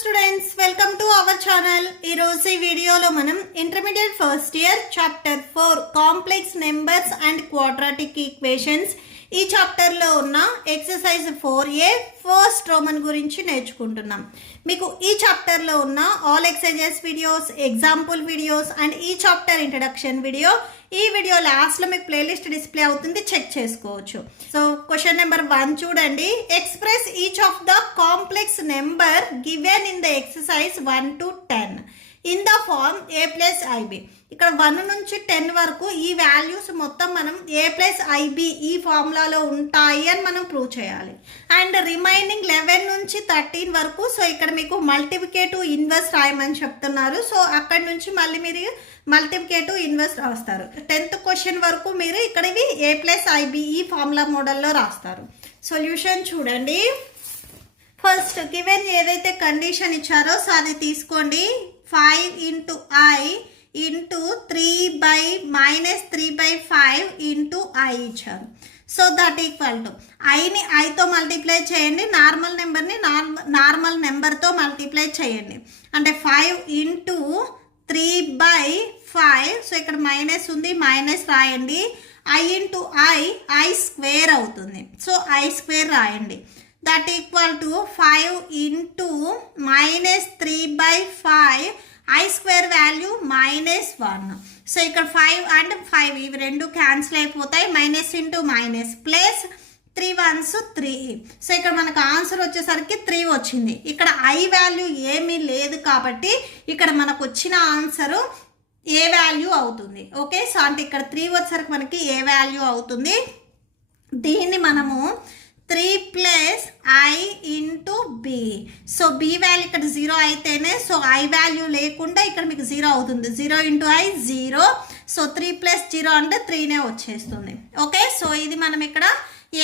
Students, welcome to our channel. ఈరోజు ఈ వీడియోలో మనం intermediate first year chapter 4 complex numbers and quadratic equations ఈ చాప్టర్లో ఉన్న ఎక్సర్సైజ్ 4A ఫస్ట్ రోమన్ గురించి నేర్చుకుంటున్నాం. మీకు ఈ చాప్టర్లో ఉన్న all exercises videos, example videos and ఈ చాప్టర్ ఇంట్రడక్షన్ వీడియో ఈ వీడియో లాస్ట్లో మీకు ప్లేలిస్ట్ డిస్ప్లే అవుతుంది, చెక్ చేసుకోవచ్చు. సో క్వశ్చన్ నెంబర్ 1 చూడండి. Express each of the complex number given in the exercise 1 to 10 in the form a plus i b. ఇక్కడ 1 నుంచి 10 వరకు ఈ వాల్యూస్ మొత్తం మనం a ప్లస్ ఐబి ఈ ఫార్ములాలో ఉంటాయి అని మనం ప్రూవ్ చేయాలి. అండ్ రిమైనింగ్ 11 నుంచి 13 వరకు సో ఇక్కడ మీకు మల్టిప్లికేటివ్ ఇన్వర్స్ రాయమని చెప్తున్నారు. సో అక్కడ నుంచి మళ్ళీ మీరు మల్టిప్లికేటివ్ ఇన్వర్స్ రాస్తారు. 10th క్వశ్చన్ వరకు మీరు ఇక్కడ ఇవి a ప్లస్ ఐబి ఈ ఫార్ములా మోడల్లో రాస్తారు. సొల్యూషన్ చూడండి. ఫస్ట్ గివెన్ ఏదైతే కండిషన్ ఇచ్చారో సో అది తీసుకోండి. 5 into I into 3/-3/5 into I ఇచ్చారు. సో దట్ ఈక్వల్ టు ఐని ఐతో మల్టిప్లై చేయండి, నార్మల్ నెంబర్ని నార్మల్ నెంబర్తో మల్టిప్లై చేయండి. అంటే 5 into 3/5. సో ఇక్కడ మైనస్ ఉంది, మైనస్ రాయండి. I into I స్క్వేర్ అవుతుంది. సో I స్క్వేర్ రాయండి. That equal to 5 into -3/5 I square value -1. So ఇక్కడ 5 అండ్ 5 ఇవి రెండు క్యాన్సిల్ అయిపోతాయి. Minus into minus plus 3 1s 3. So ఇక్కడ మనకు ఆన్సర్ వచ్చేసరికి 3 వచ్చింది. ఇక్కడ I వాల్యూ ఏమీ లేదు కాబట్టి ఇక్కడ మనకు వచ్చిన ఆన్సరు ఏ వాల్యూ అవుతుంది. ఓకే, సో అంటే ఇక్కడ 3 వచ్చేసరికి మనకి ఏ వాల్యూ అవుతుంది. దీన్ని మనము 3 + I into B. So B value ఇక్కడ 0 అయితేనే సో I వాల్యూ లేకుండా ఇక్కడ మీకు 0 అవుతుంది. 0 into I 0. సో 3 + 0 అంటే 3నే వచ్చేస్తుంది. ఓకే, సో ఇది మనం ఇక్కడ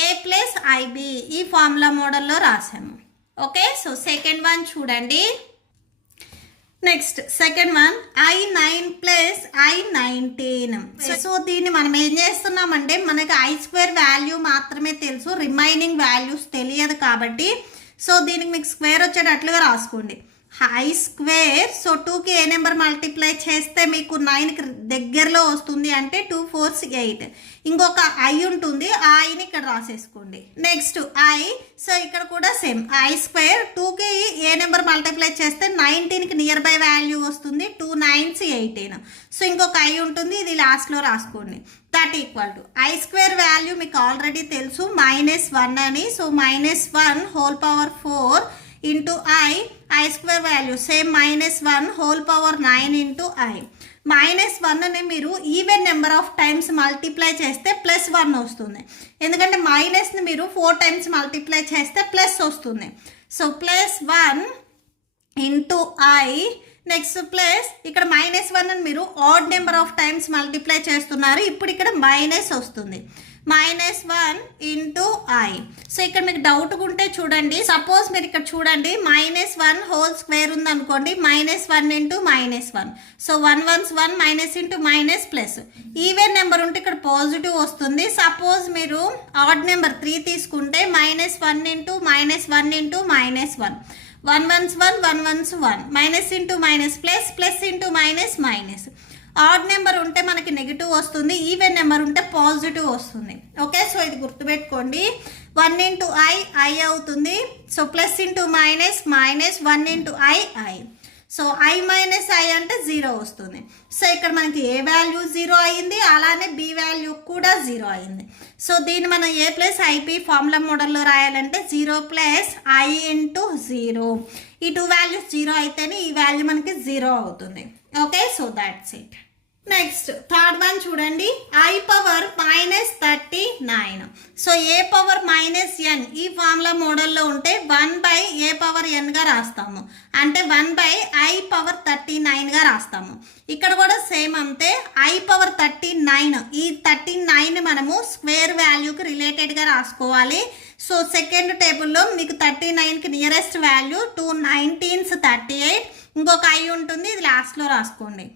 A + IB ఈ ఫార్ములా మోడల్లో రాసాము. ఓకే, సో సెకండ్ వన్ చూడండి. Next second one I9 + I19. So దీన్ని మనం ఏం చేస్తున్నామంటే మనకి I స్క్వేర్ వాల్యూ మాత్రమే తెలుసు, రిమైనింగ్ వాల్యూస్ తెలియదు కాబట్టి సో దీనికి మీకు స్క్వేర్ వచ్చేటట్లుగా రాసుకోండి. I square. సో 2కి ఏ నెంబర్ మల్టిప్లై చేస్తే మీకు 9కి దగ్గరలో వస్తుంది అంటే 2 4s 8. ఇంకొక I ఉంటుంది, ఆ ఐని ఇక్కడ రాసేసుకోండి. Next I. సో ఇక్కడ కూడా సేమ్ I స్క్వేర్. 2కి ఏ నెంబర్ మల్టిప్లై చేస్తే 19కి నియర్ బై వాల్యూ వస్తుంది. 2 9s 18. సో ఇంకొక I ఉంటుంది, ఇది లాస్ట్లో రాసుకోండి. That equal to I square value మీకు ఆల్రెడీ తెలుసు -1 అని. So -1 whole power 4 into I square value same -1 whole power 9 into I. -1ని మీరు even number of times multiply చేస్తే +1 వస్తుంది. ఎందుకంటే మైనస్ని మీరు 4 టైమ్స్ మల్టిప్లై చేస్తే ప్లస్ వస్తుంది. So +1 into I. Next plus ఇక్కడ -1 మీరు odd number of times multiply చేస్తున్నారు, ఇప్పుడు ఇక్కడ మైనస్ వస్తుంది. -1 into I. సో ఇక్కడ మీకు డౌట్ ఉంటే చూడండి. సపోజ్ మీరు ఇక్కడ చూడండి -1 హోల్ స్క్వేర్ ఉంది అనుకోండి, -1 into -1. So 1 1s 1 minus into minus plus. Even number ఉంటే ఇక్కడ పాజిటివ్ వస్తుంది. సపోజ్ మీరు ఆడ్ నెంబర్ 3 తీసుకుంటే -1 into -1 into -1. 1 1s 1 1 1s 1 minus into minus plus, plus into minus minus. Odd number ఉంటే మనకి నెగిటివ్ వస్తుంది, ఈవెన్ నెంబర్ ఉంటే పాజిటివ్ వస్తుంది. ఓకే, సో ఇది గుర్తుపెట్టుకోండి. 1 into I అవుతుంది. So plus into minus minus 1 into I. So I minus I అంటే 0 వస్తుంది. సో ఇక్కడ మనకి ఏ వాల్యూ 0 అయింది, అలానే B వాల్యూ కూడా 0 అయింది. సో దీన్ని మనం A + IB ఫార్ములా మోడల్లో రాయాలంటే 0 + I into 0. ఈ 2 వాల్యూస్ 0 అయితేనే ఈ వాల్యూ మనకి 0 అవుతుంది. Okay, so that's it. Next third one చూడండి. I power -39. So A power -n ఈ ఫార్ములా మోడల్లో ఉంటే 1/A పవర్ n గా రాస్తాము, అంటే 1/I పవర్ 39గా రాస్తాము. ఇక్కడ కూడా సేమ్ అంతే. I పవర్ 39 ఈ 39ని మనము స్క్వేర్ వాల్యూకి రిలేటెడ్గా రాసుకోవాలి. సో సెకండ్ టేబుల్లో మీకు 39కి నియరెస్ట్ వాల్యూ 2 19s 38. ఇంకొక I ఉంటుంది, ఇది లాస్ట్లో రాసుకోండి.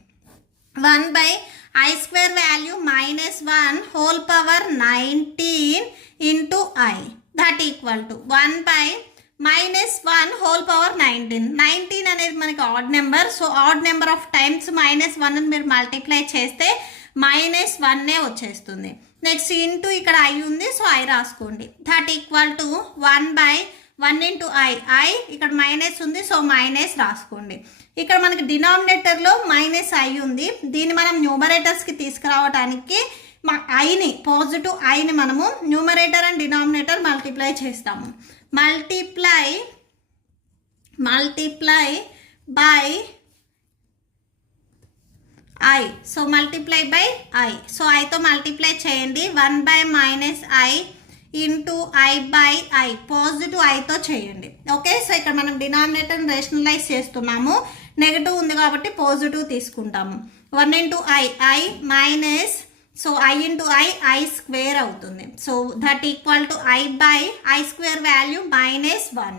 1/I square value -1 whole power 19 into I. That equal to 1/- -1 whole power 19 అనేది మనకి odd number. So odd number of times -1 మీరు మల్టిప్లై చేస్తే -1 వచ్చేస్తుంది. నెక్స్ట్ ఇంటూ ఇక్కడ i ఉంది, సో i రాసుకోండి. That equal to 1/1 into i ఇక్కడ మైనస్ ఉంది, సో మైనస్ రాసుకోండి. ఇక్కడ మనకి డినామినేటర్లో -i ఉంది, దీన్ని మనం న్యూమరేటర్స్కి తీసుకురావడానికి ఐని పాజిటివ్ ఐని మనము న్యూమరేటర్ అండ్ డినామినేటర్ మల్టిప్లై చేస్తాము. Multiply by i, so multiply by i, so iతో మల్టిప్లై చేయండి. 1/-i ఇంటూ i/i పాజిటివ్ iతో చేయండి. ఓకే, సో ఇక్కడ మనం డినామినేటర్ని రేషనలైజ్ చేస్తున్నాము, నెగటివ్ ఉంది కాబట్టి పాజిటివ్ తీసుకుంటాము. 1 into i minus, so i into i square అవుతుంది. So that equal to i/i square value -1,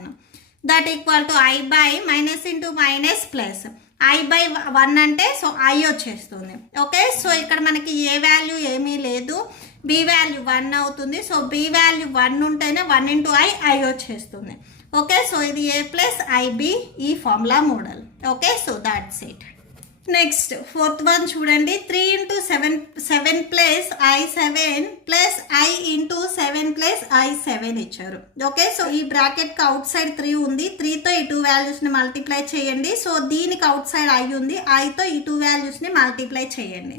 that equal to i/, minus into minus plus i/1 అంటే so i వచ్చేస్తుంది. Okay, so ఇక్కడ మనకి ఏ value ఏమీ లేదు, b వాల్యూ 1 అవుతుంది. So b value 1 ఉంటేనే 1 into i వచ్చేస్తుంది. ఓకే, సో ఇది a ప్లస్ ib ఈ formula model. Okay, so that's it. Next fourth one చూడండి. 3 into 7 plus i7 plus i into 7 plus i7 ఇచ్చారు. ఓకే, సో ఈ బ్రాకెట్కి out side 3 ఉంది, 3తో ఈ 2 వాల్యూస్ని మల్టిప్లై చేయండి. సో దీనికి అవుట్ సైడ్ i ఉంది, iతో ఈ 2 వాల్యూస్ని మల్టిప్లై చేయండి.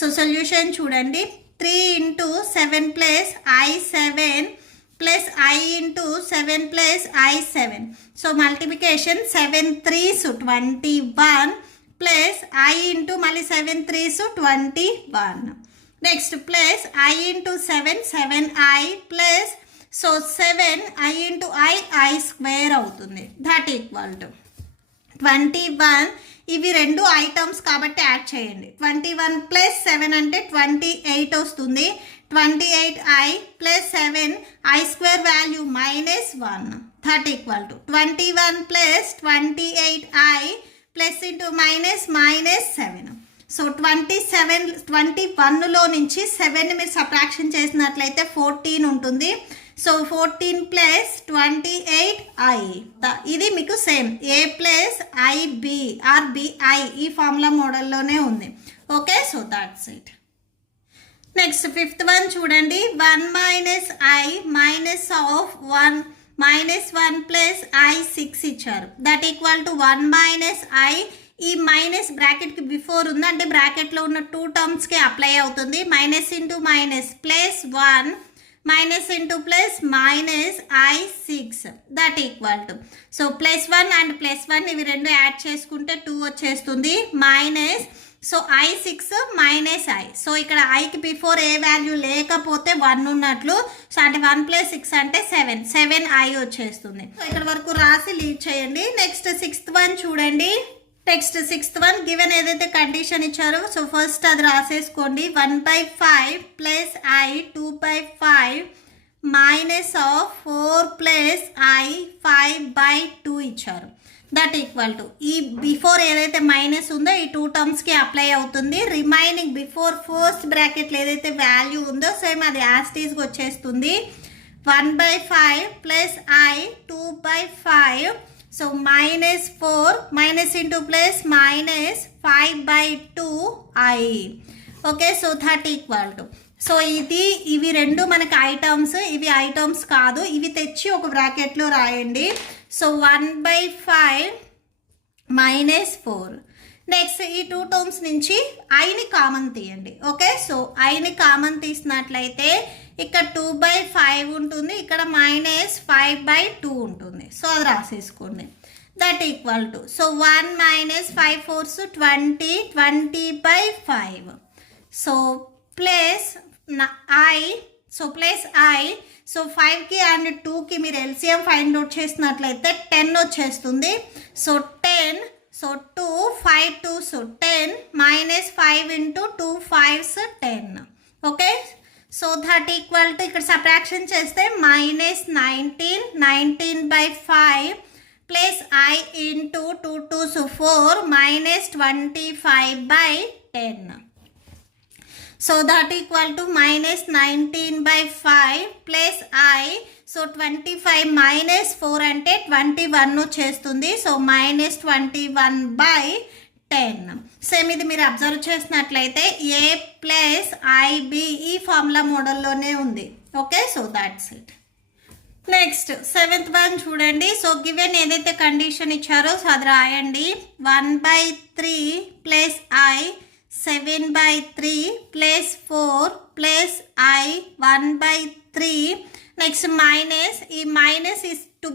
సో సొల్యూషన్ చూడండి. 3 into 7 plus i7 plus i into 7 plus i7, so multiplication 7 3s 21 plus i into మళ్ళీ 7 3s 21. Next plus i into 7i plus, so 7i into i square అవుతుంది. That equal to 21. ఇవి రెండు items కాబట్టి add చేయండి. 21 plus 7 అంటే 28 వస్తుంది. 28i plus 7i square value -1, that equal to 21 plus 28i plus into -7. So 21లో నుంచి 7ని మీరు సబ్ట్రాక్షన్ చేసినట్లయితే 14 ఉంటుంది. సో 14 ప్లస్ 28i, ఇది మీకు same a plus ib or bi ఈ ఫార్ములా మోడల్లోనే ఉంది. Okay, so that's it. Next fifth one చూడండి. 1 - i minus of 1 plus i6 ఇచ్చారు. దట్ ఈక్వల్ టు 1 - i, ఈ మైనస్ బ్రాకెట్కి బిఫోర్ ఉంది అంటే బ్రాకెట్లో ఉన్న 2 టర్మ్స్కి అప్లై అవుతుంది. Minus into minus plus 1 minus into plus -i6, that equal to, so +1 and +1 ఇవి రెండు యాడ్ చేసుకుంటే 2 వచ్చేస్తుంది. Minus, so i6 -i, so ఇక్కడ iకి బిఫోర్ ఏ వాల్యూ లేకపోతే 1 ఉన్నట్లు. సో అంటే 1 + 6 అంటే 7i వచ్చేస్తుంది. సో ఇక్కడ వరకు రాసి లీవ్ చేయండి. నెక్స్ట్ 6th వన్ చూడండి. నెక్స్ట్ 6th వన్ గివెన్ ఏదైతే కండిషన్ ఇచ్చారో సో ఫస్ట్ అది రాసేసుకోండి. 1/5 plus i 2/5 minus of 4 plus i 5/2 ఇచ్చారు. దట్ ఈక్వల్ టు, ఈ బిఫోర్ ఏదైతే మైనస్ ఉందో ఈ 2 టర్మ్స్కి అప్లై అవుతుంది. రిమైనింగ్ బిఫోర్ ఫస్ట్ బ్రాకెట్లో ఏదైతే వాల్యూ ఉందో సేమ్ అది యాస్టీస్కి వచ్చేస్తుంది. 1/5 plus i 2/5, so -4 minus into plus -5/2i. Okay, so that equal to, so ఇవి రెండు మనకి ఐటమ్స్, ఇవి ఐటమ్స్ కాదు, ఇవి తెచ్చి ఒక బ్రాకెట్లో రాయండి. సో 1/5 -4. నెక్స్ట్ ఈ 2 టర్మ్స్ నుంచి iని కామన్ తీయండి. ఓకే, సో iని కామన్ తీసినట్లయితే ఇక్కడ 2/5 ఉంటుంది, ఇక్కడ -5/2 ఉంటుంది. సో అది రాసేసుకోండి. That equal to, so 1 - 5 4s 20, 20/5. So plus i, so plus i, so 5కి అండ్ 2కి మీరు ఎల్సిఎం ఫైండ్ అవుట్ చేసినట్లయితే 10 వచ్చేస్తుంది. So 10, so 2 5 2s 10 -5 into 2 5s 10. Okay, so that equal to, ఇక్కడ సబ్ట్రాక్షన్ చేస్తే -19/5 plus i into 2 2s 4 -25/10. So that equal to -19/5 plus i, so 25 minus 4 అంటే 21 చేస్తుంది. So -21/10. Same ఇది మీరు అబ్జర్వ్ చేసినట్లయితే ఏ ప్లస్ ఐబి ఈ ఫార్ములా మోడల్లోనే ఉంది. Okay, so that's it. Next 7th one చూడండి. సో గివెన్ ఏదైతే కండిషన్ ఇచ్చారో సో అది రాయండి. 1/3 plus I 7/3 plus 4 plus I 1/3. Next minus, ఈ మైనస్ ఈ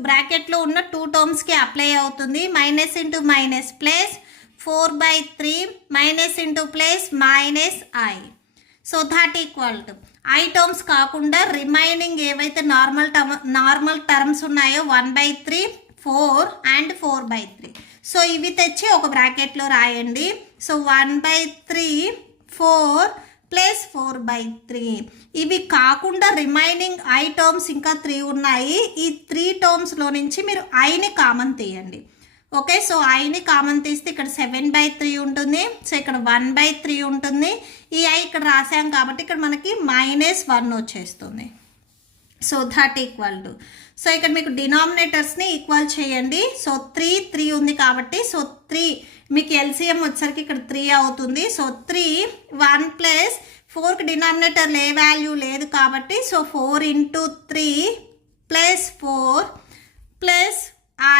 బ్రాకెట్లో ఉన్న 2 టర్మ్స్కి అప్లై అవుతుంది. Minus into minus plus 4/3 minus into plus minus I. So that equal to I terms కాకుండా రిమైనింగ్ ఏవైతే నార్మల్ టర్మ్స్ ఉన్నాయో 1/3 4 అండ్ 4/3. సో ఇవి తెచ్చి ఒక బ్రాకెట్లో రాయండి. So 1/3 4 plus 4/3. ఇవి కాకుండా రిమైనింగ్ ఐ టర్మ్స్ ఇంకా 3 ఉన్నాయి. ఈ 3 టర్మ్స్లో నుంచి మీరు ఐని కామన్ తీయండి. ఓకే, సో ఐని కామన్ తీస్తే ఇక్కడ 7/3 ఉంటుంది. సో ఇక్కడ 1/3 ఉంటుంది. ఈ ఐ ఇక్కడ రాసాం కాబట్టి ఇక్కడ మనకి -1 వచ్చేస్తుంది. So that equal to, so ఇక్కడ మీకు డినామినేటర్స్ని ఈక్వల్ చేయండి. సో 3 ఉంది కాబట్టి సో 3 మీకు ఎల్సిఎం వచ్చేసరికి ఇక్కడ 3 అవుతుంది. సో 3 1 ప్లస్ 4కి డినామినేటర్లో ఏ వాల్యూ లేదు కాబట్టి so 4 × 3 plus 4 plus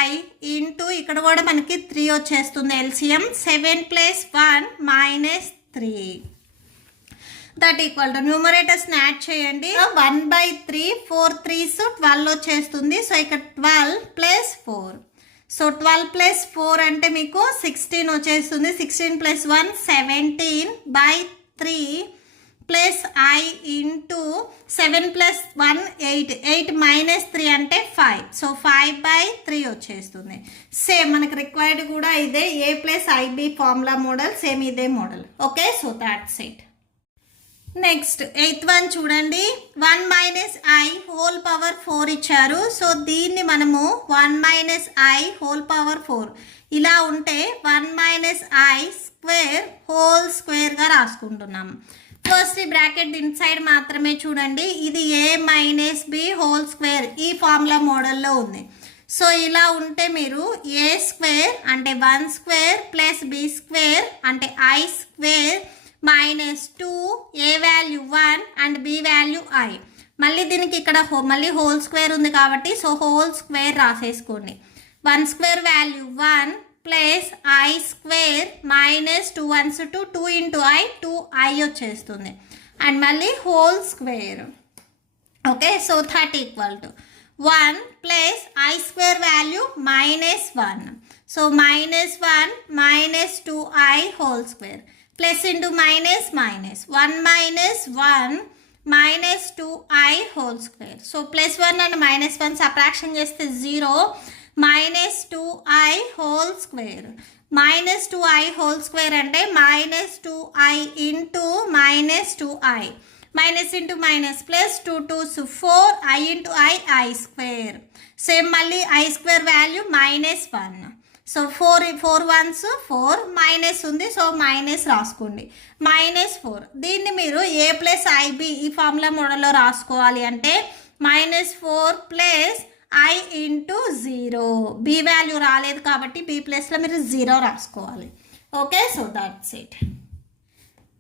I into ఇక్కడ కూడా మనకి 3 వచ్చేస్తుంది ఎల్సిఎం. 7 + 1 -3. దట్ ఈక్వల్ టు న్యూమరేటర్స్ని యాడ్ చేయండి. 1/3 4 3s 12 వచ్చేస్తుంది. సో ఇక్కడ 12 + 4. సో 12 + 4 అంటే మీకు 16 వచ్చేస్తుంది. 16 + 1 17/3 ప్లస్ ఐ ఇంటూ 7 + 1 8 8 -3 అంటే 5. సో 5/3 వచ్చేస్తుంది. సేమ్ మనకు రిక్వైర్డ్ కూడా ఇదే A plus IB formula model, same ఇదే model. Okay, so that's it. Next 8th one చూడండి. 1 - I హోల్ పవర్ 4 ఇచ్చారు. సో దీన్ని మనము 1 - I హోల్ పవర్ 4 ఇలా ఉంటే 1 - I స్క్వేర్ హోల్ స్క్వేర్గా రాసుకుంటున్నాము. ఫస్ట్ ఈ బ్రాకెట్ ఇన్సైడ్ మాత్రమే చూడండి. ఇది a - b హోల్ స్క్వేర్ ఈ ఫార్ములా మోడల్లో ఉంది. సో ఇలా ఉంటే మీరు a స్క్వేర్ అంటే 1 స్క్వేర్ ప్లస్ b స్క్వేర్ అంటే I square -2 a value 1 and b value I. మళ్ళీ దీనికి ఇక్కడ మళ్ళీ హోల్ స్క్వేర్ ఉంది కాబట్టి సో హోల్ స్క్వేర్ రాసేసుకోండి. 1 square value 1 plus I square -2 1s 2 2 × I 2I వచ్చేస్తుంది. అండ్ మళ్ళీ whole square. Okay, so that equal to 1 plus I square value -1. So -1 -2I whole square plus into minus 1 -1 -2I whole square. So +1 and -1 subtraction చేస్తే 0 -2I whole square. -2I whole square అంటే -2I into -2I minus into minus plus 2 2s 4 I × I square. Same మళ్ళీ I square value -1. So 4 1s 4 minus ఉంది. So minus రాసుకోండి -4. దీన్ని మీరు a plus IB ఈ formula మోడల్లో రాసుకోవాలి అంటే -4 plus I into 0. b value రాలేదు కాబట్టి b ప్లస్లో మీరు 0 రాసుకోవాలి. Okay, so that's it.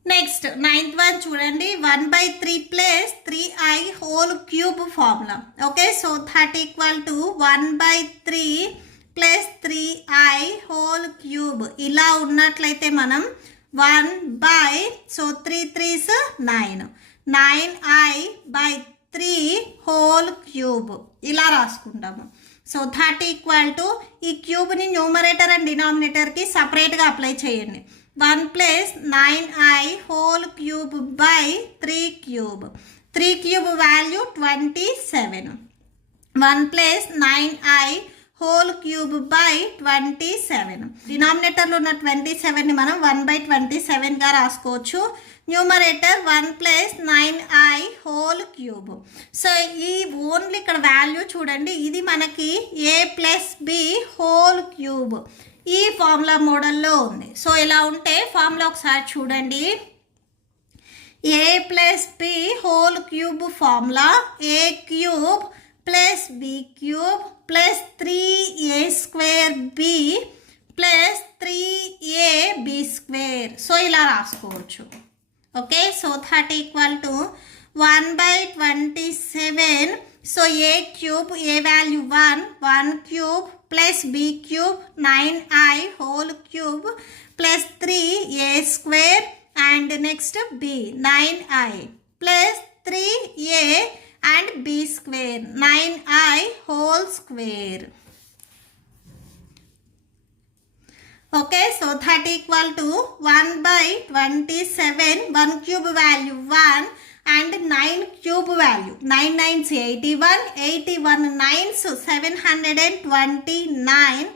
Next 9th one చూడండి. 1/3 plus 3I whole cube formula. Okay, so that equal to 1/3 plus 3I whole cube ఇలా ఉన్నట్లయితే మనం 1/, so 3 3s 9 9I/3 whole cube ఇలా రాసుకుంటాము. సో దట్ ఈక్వల్ టు ఈ క్యూబ్ని numerator and డినామినేటర్కి సపరేట్గా apply చేయండి. 1 plus 9I whole cube by 3 cube. 3 cube value 27. 1 plus 9I whole cube by 27. డినామినేటర్లో ఉన్న 27ని మనం 1/27గా రాసుకోవచ్చు. Numerator 1 plus 9I whole cube. So ఈ only ఇక్కడ value చూడండి, ఇది మనకి a plus b whole cube ఈ ఫార్ములా మోడల్లో ఉంది. సో ఇలా ఉంటే ఫార్ములా ఒకసారి చూడండి. a plus b whole cube formula a cube plus b cube plus 3a square b plus 3ab square. So ఇలా రాసుకోవచ్చు. Okay, so that equal to 1/27. So a cube, a value 1 cube plus b cube 9i whole cube plus 3a square and next b 9i plus 3a and b square 9i whole square. Okay, so that equal to 1/27. 1 cube value 1 and 9 cube value 9 9s 81, 81 9s 729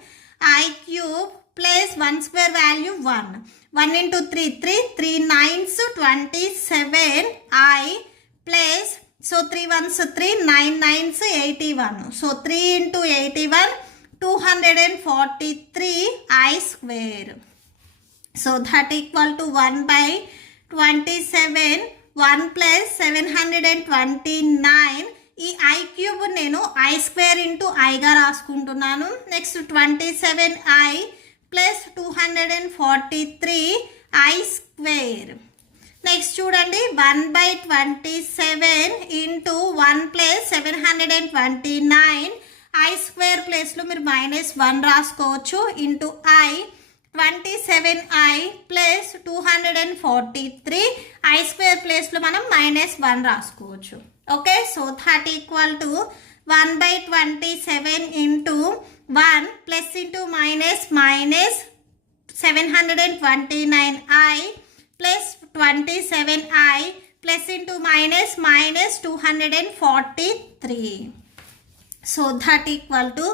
I cube plus 1 square value 1 into 3 3 9s 27 I plus so 3 1s 3 9 9s 81. So 3 into 81 243 I square. So that equal to 1/27. 1 plus 729. ఈ I cube నేను I square into ఐగా రాసుకుంటున్నాను. Next 27i plus 243 I square. Next చూడండి 1/27 into 1 plus 729 I square ప్లేస్లో మీరు -1 రాసుకోవచ్చు into I 27i plus 243 I square ప్లేస్లో మనం -1 రాసుకోవచ్చు. Okay, so that equal to 1/27 into 1 plus into minus 729i plus 27i plus into minus 243. So that equal to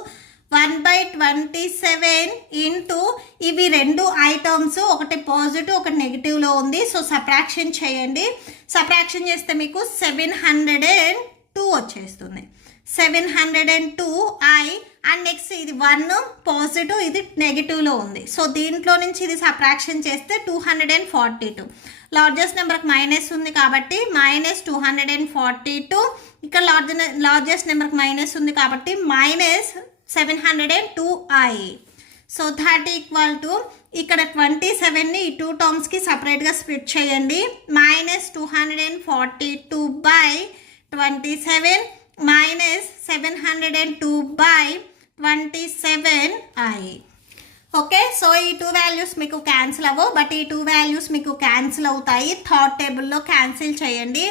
1/27 into ఇవి రెండు items, ఒకటి positive ఒకటి నెగిటివ్లో ఉంది. సో సబ్ట్రాక్షన్ చేయండి. సబ్ట్రాక్షన్ చేస్తే మీకు 702 వచ్చేస్తుంది. 702i అండ్ నెక్స్ట్ ఇది 1 పాజిటివ్, ఇది నెగిటివ్లో ఉంది. సో దీంట్లో నుంచి ఇది సబ్ట్రాక్షన్ చేస్తే 242. లార్జెస్ట్ నెంబర్కి మైనస్ ఉంది కాబట్టి -242. ఇక్కడ లార్జెస్ట్ నెంబర్కి మైనస్ ఉంది కాబట్టి -702i. So that equal to ఇక్కడ 27ని ఈ 2 టర్మ్స్కి సపరేట్గా స్ప్లిట్ చేయండి. -242/27 -702/27i. ఓకే, సో ఈ 2 వాల్యూస్ మీకు క్యాన్సిల్ అవ్వవు, బట్ ఈ 2 వాల్యూస్ మీకు క్యాన్సిల్ అవుతాయి. థర్డ్ టేబుల్లో క్యాన్సిల్ చేయండి.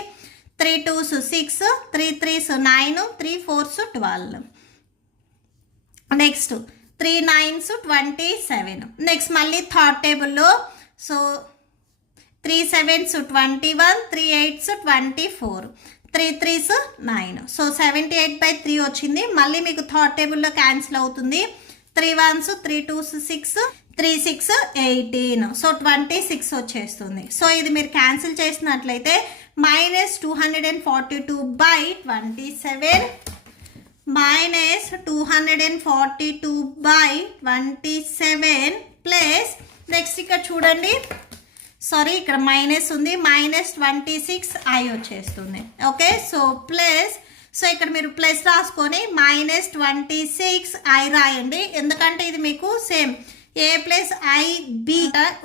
3 2s 6, 3 3s 9, 3 4s 12. Next 3 9s 27. Next మళ్ళీ థర్డ్ టేబుల్లో so 3 7s 21, 3 8s 24, 3 3s 9. So 78/3 వచ్చింది. మళ్ళీ మీకు థర్డ్ టేబుల్లో క్యాన్సిల్ అవుతుంది. 3 1s 3 2s 6, 3 6 18. సో 26 వచ్చేస్తుంది. సో ఇది మీరు క్యాన్సిల్ చేసినట్లయితే -242/27 -242/27 ప్లస్ నెక్స్ట్ ఇక్కడ చూడండి, సారీ ఇక్కడ మైనస్ ఉంది, -26i వచ్చేస్తుంది. ఓకే, సో ప్లస్, సో ఇక్కడ మీరు ప్లస్ రాసుకొని -26i రాయండి. ఎందుకంటే ఇది మీకు సేమ్ a ప్లస్ IB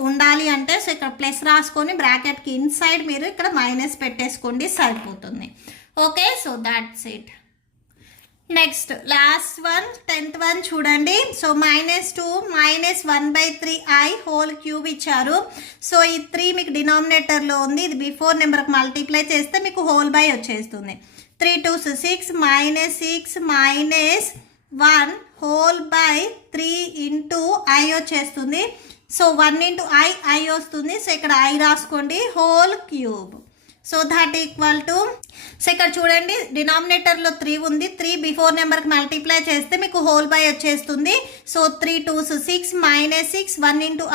ఉండాలి అంటే సో ఇక్కడ ప్లస్ రాసుకొని బ్రాకెట్కి ఇన్సైడ్ మీరు ఇక్కడ మైనస్ పెట్టేసుకోండి, సరిపోతుంది. Okay, so that's it. Next last one 10th one చూడండి. సో -2 -1/3i హోల్ క్యూబ్ ఇచ్చారు. సో ఈ 3 మీకు డినామినేటర్లో ఉంది. ఇది బిఫోర్ నెంబర్కి మల్టిప్లై చేస్తే మీకు హోల్ బై వచ్చేస్తుంది. 3 2s 6 -6 -1 whole by 3 into i వచ్చేస్తుంది. సో 1 ఇంటూ i వస్తుంది. సో ఇక్కడ i రాసుకోండి whole cube. So that equal to, so ఇక్కడ చూడండి డినామినేటర్లో 3 ఉంది. 3 బిఫోర్ నెంబర్కి మల్టిప్లై చేస్తే మీకు హోల్ బై వచ్చేస్తుంది. So 3 2s 6 -6 1 into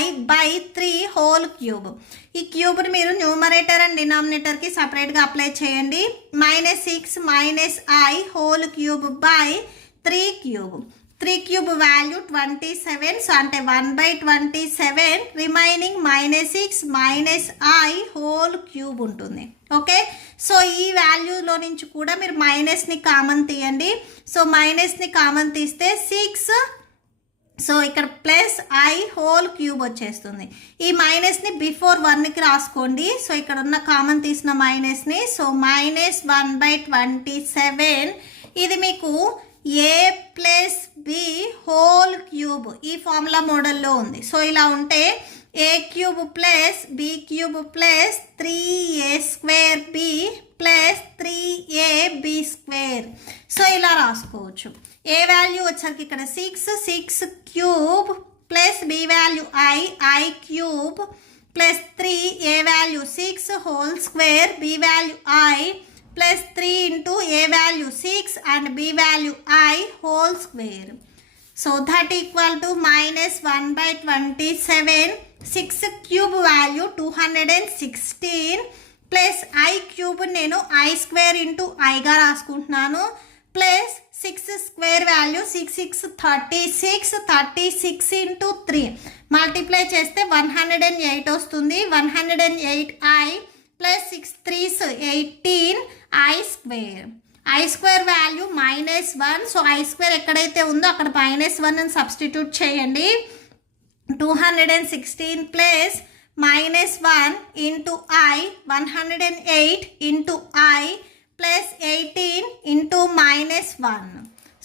i by 3 whole cube. ఈ క్యూబ్ని మీరు న్యూమరేటర్ అండ్ డినామినేటర్కి సపరేట్గా అప్లై చేయండి. -6 -i whole cube by 3 cube. 3 cube value 27, so అంటే 1/27 రిమైనింగ్ -6 - I హోల్ క్యూబ్ ఉంటుంది. ఓకే, సో ఈ వాల్యూలో నుంచి కూడా మీరు మైనస్ని కామన్ తీయండి. సో మైనస్ని కామన్ తీస్తే 6, సో ఇక్కడ +I హోల్ క్యూబ్ వచ్చేస్తుంది. ఈ మైనస్ని బిఫోర్ 1కి రాసుకోండి. సో ఇక్కడ ఉన్న కామన్ తీసిన మైనస్ని, సో -1/27 ఇది మీకు A + B హోల్ క్యూబ్ ఈ ఫార్ములా మోడల్లో ఉంది. సో ఇలా ఉంటే A³ + B³ + 3A² B + 3AB². So ఇలా రాసుకోవచ్చు. ఏ వాల్యూ వచ్చరికి ఇక్కడ 6 cube plus B value I³ plus 3 A value 6 whole square B value I plus 3 into A value 6 and B value I whole square. So that equal to -1/27. 6 cube value 216 plus I³ నేను I² into Iగా రాసుకుంటున్నాను plus 6 square value 6 36 into 3 multiply చేస్తే 108 వస్తుంది. 108I plus 6 3s 18 I² value -1. So I² ఎక్కడైతే ఉందో అక్కడ -1 అని substitute చేయండి. 216 plus -1 into I 108 into I plus 18 into -1.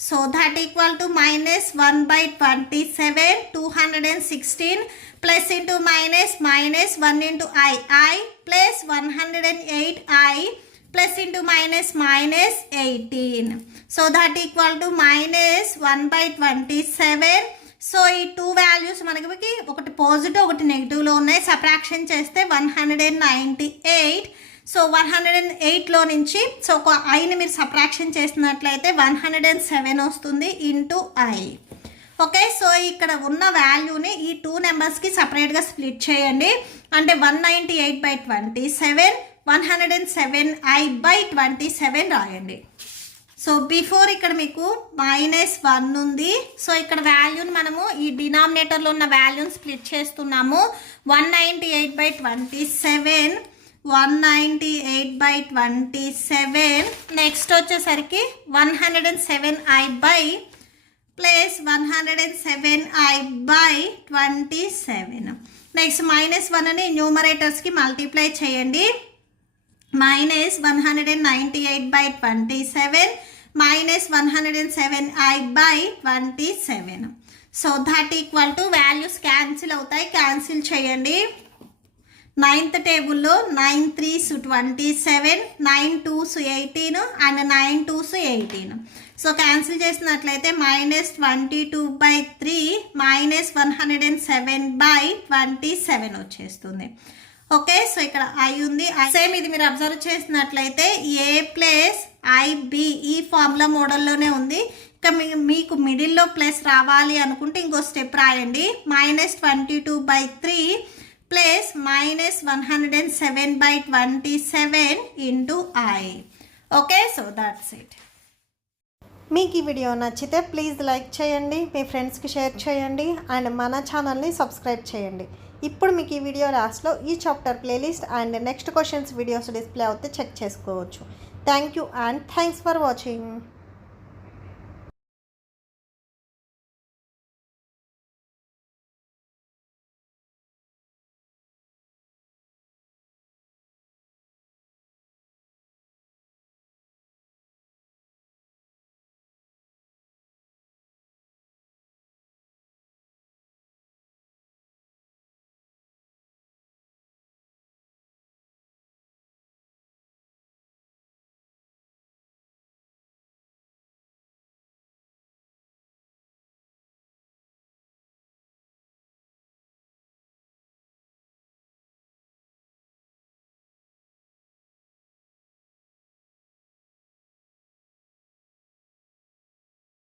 So that equal to -1/27. 216 plus into -1 into I plus 108I plus into -18. So that equal to -1/27. So ఈ 2 values మనకి ఒకటి positive ఒకటి నెగిటివ్లో ఉన్నాయి. సబ్ట్రాక్షన్ చేస్తే 198. సో 108లో నుంచి సో ఒక ఐని మీరు సబ్ట్రాక్షన్ చేసినట్లయితే 107 వస్తుంది ఇంటూ I. ఓకే, సో ఇక్కడ ఉన్న వాల్యూని ఈ 2 నెంబర్స్కి సపరేట్గా స్ప్లిట్ చేయండి. అంటే 198/27 107I/27 రాయండి. సో బిఫోర్ ఇక్కడ మీకు -1 ఉంది. సో ఇక్కడ వాల్యూని మనము ఈ డినామినేటర్లో ఉన్న వాల్యూని స్ప్లిట్ చేస్తున్నాము. 198/27 198/27 నెక్స్ట్ వచ్చేసరికి 107I ప్లస్ 107I/27. నెక్స్ట్ -1ని న్యూమరేటర్స్కి మల్టిప్లై చేయండి. -198/27 -107I/27. So that equal to values cancel అవుతాయి. క్యాన్సిల్ చేయండి. 9th టేబుల్లో 9 3s 27 9 2s 18 and 9 2s 18. So cancel చేసినట్లయితే -22/3 -107/27 వచ్చేస్తుంది. ఓకే, సో ఇక్కడ I ఉంది. సేమ్ ఇది మీరు అబ్జర్వ్ చేసినట్లయితే A + IB ఈ ఫార్ములా మోడల్లోనే ఉంది. ఇక మీకు మిడిల్లో ప్లస్ రావాలి అనుకుంటే ఇంకో స్టెప్ రాయండి. -22/3 plus -107/27 into I. Okay, so that's it. మీకు ఈ వీడియో నచ్చితే ప్లీజ్ లైక్ చేయండి, మీ ఫ్రెండ్స్కి షేర్ చేయండి అండ్ మన ఛానల్ని సబ్స్క్రైబ్ చేయండి. ఇప్పుడు మీకు ఈ వీడియో లాస్ట్లో ఈ chapter playlist and next questions videos display అవుతే చెక్ చేసుకోవచ్చు. Thank you and thanks for watching.